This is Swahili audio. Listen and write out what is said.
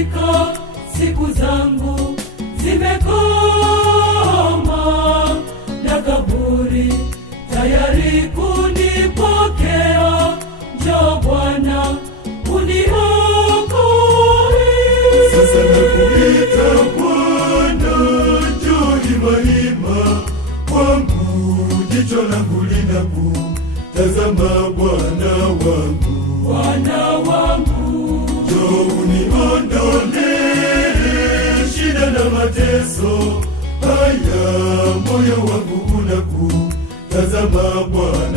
nimefika, siku zangu zimekoma, na kaburi tayari kunipokea. Njoo Bwana uniokoe. Sasa nakuita Bwana, njoo hima hima kwangu, jicho langu linakutazama Bwana wangu. Bwana wangu, njoo uniondolee shida na mateso haya, moyo wangu unakutazama Bwana.